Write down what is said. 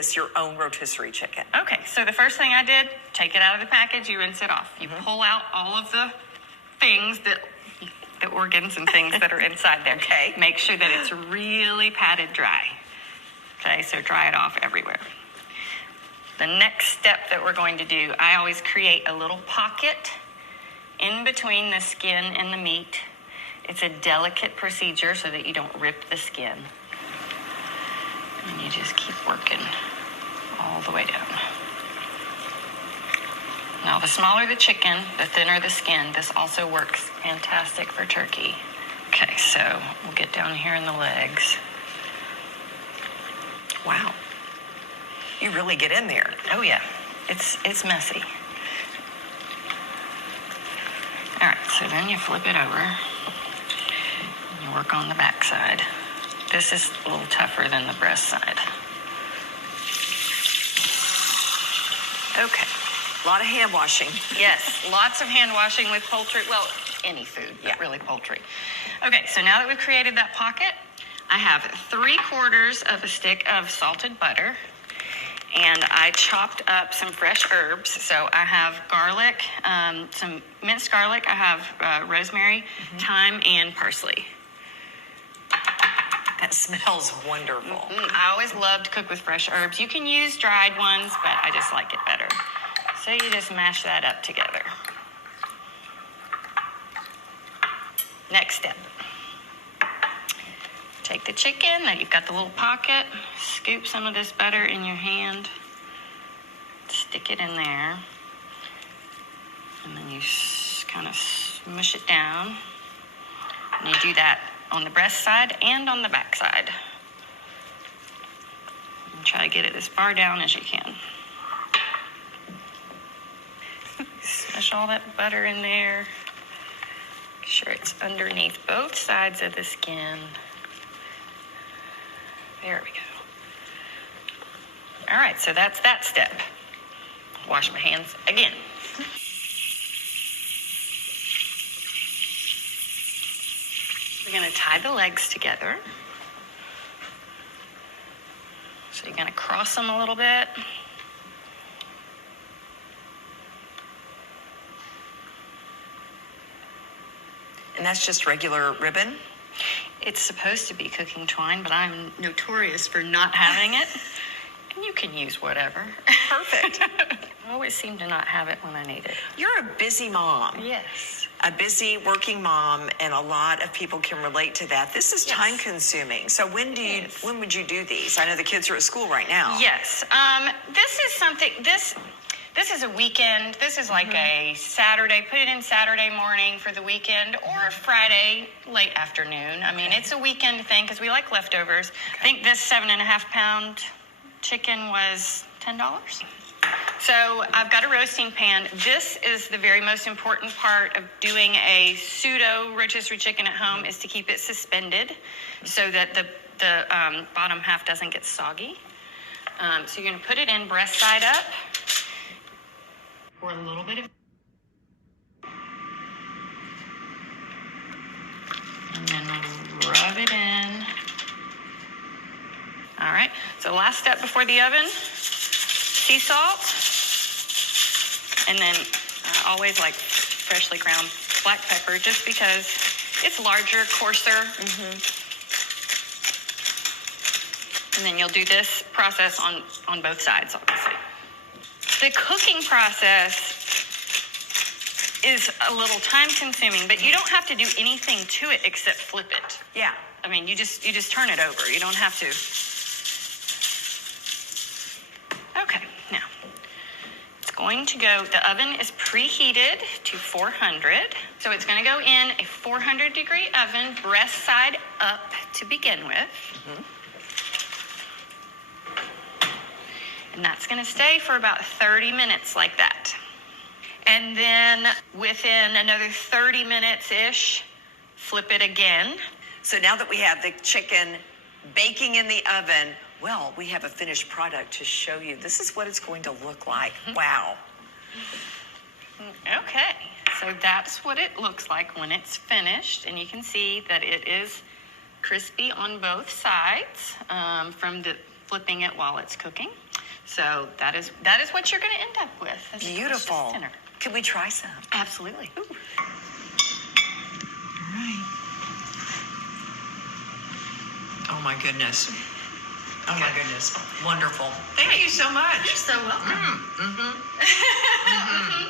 It's your own rotisserie chicken. Okay, so the first thing I did, take it out of the package, you rinse it off. You pull out all of the things, the organs and things that are inside there. Okay. Make sure that it's really patted dry. Okay, so dry it off everywhere. The next step that we're going to do, I always create a little pocket in between the skin and the meat. It's a delicate procedure so that you don't rip the skin. And you just keep working all the way down. Now, the smaller the chicken, the thinner the skin. This also works fantastic for turkey. Okay, so we'll get down here in the legs. Wow. You really get in there. Oh yeah, it's messy. All right, so then you flip it over. And you work on the back side. This is a little tougher than the breast side. Okay. A lot of hand washing. Yes, lots of hand washing with poultry. Well, any food, but really poultry. Okay, so now that we've created that pocket, I have 3/4 of a stick of salted butter, and I chopped up some fresh herbs. So I have garlic, some minced garlic. I have rosemary, thyme, and parsley. That smells wonderful. I always love to cook with fresh herbs. You can use dried ones, but I just like it better. So you just mash that up together. Next step. Take the chicken, now you've got the little pocket, scoop some of this butter in your hand, stick it in there, and then you kind of smush it down. And you do that on the breast side and on the back side. And try to get it as far down as you can. Smush all that butter in there. Make sure it's underneath both sides of the skin. There we go. All right, so that's that step. Wash my hands again. We're gonna tie the legs together. So you're gonna cross them a little bit. And that's just regular ribbon? It's supposed to be cooking twine, but I'm notorious for not having it. And you can use whatever. Perfect. I always seem to not have it when I need it. You're a busy mom. Yes. A busy working mom, and a lot of people can relate to that. This is time consuming. So when would you do these? I know the kids are at school right now. Yes. This is something, this is a weekend. This is like a Saturday. Put it in Saturday morning for the weekend or a Friday late afternoon. I mean, it's a weekend thing because we like leftovers. I think this 7.5-pound chicken was $10. So I've got a roasting pan. This is the very most important part of doing a pseudo rotisserie chicken at home is to keep it suspended so that the bottom half doesn't get soggy. So you're going to put it in breast side up. Pour a little bit of, and then rub it in. All right, so last step before the oven, sea salt, and then I always like freshly ground black pepper just because it's larger, coarser. And then you'll do this process on both sides, obviously. The cooking process is a little time consuming, but you don't have to do anything to it except flip it. Yeah. I mean, you just turn it over. You don't have to. Okay, now it's going to go, the oven is preheated to 400. So it's going to go in a 400-degree oven, breast side up to begin with. And that's going to stay for about 30 minutes like that. And then within another 30 minutes-ish, flip it again. So now that we have the chicken baking in the oven, well, we have a finished product to show you. This is what it's going to look like. Wow. Okay, so that's what it looks like when it's finished. And you can see that it is crispy on both sides from the flipping it while it's cooking. So that is what you're going to end up with. This Beautiful. delicious dinner. Could we try some? Absolutely. Ooh. All right. Oh my goodness. Oh my goodness. Wonderful. Thank you so much. You're so welcome. Mm-hmm.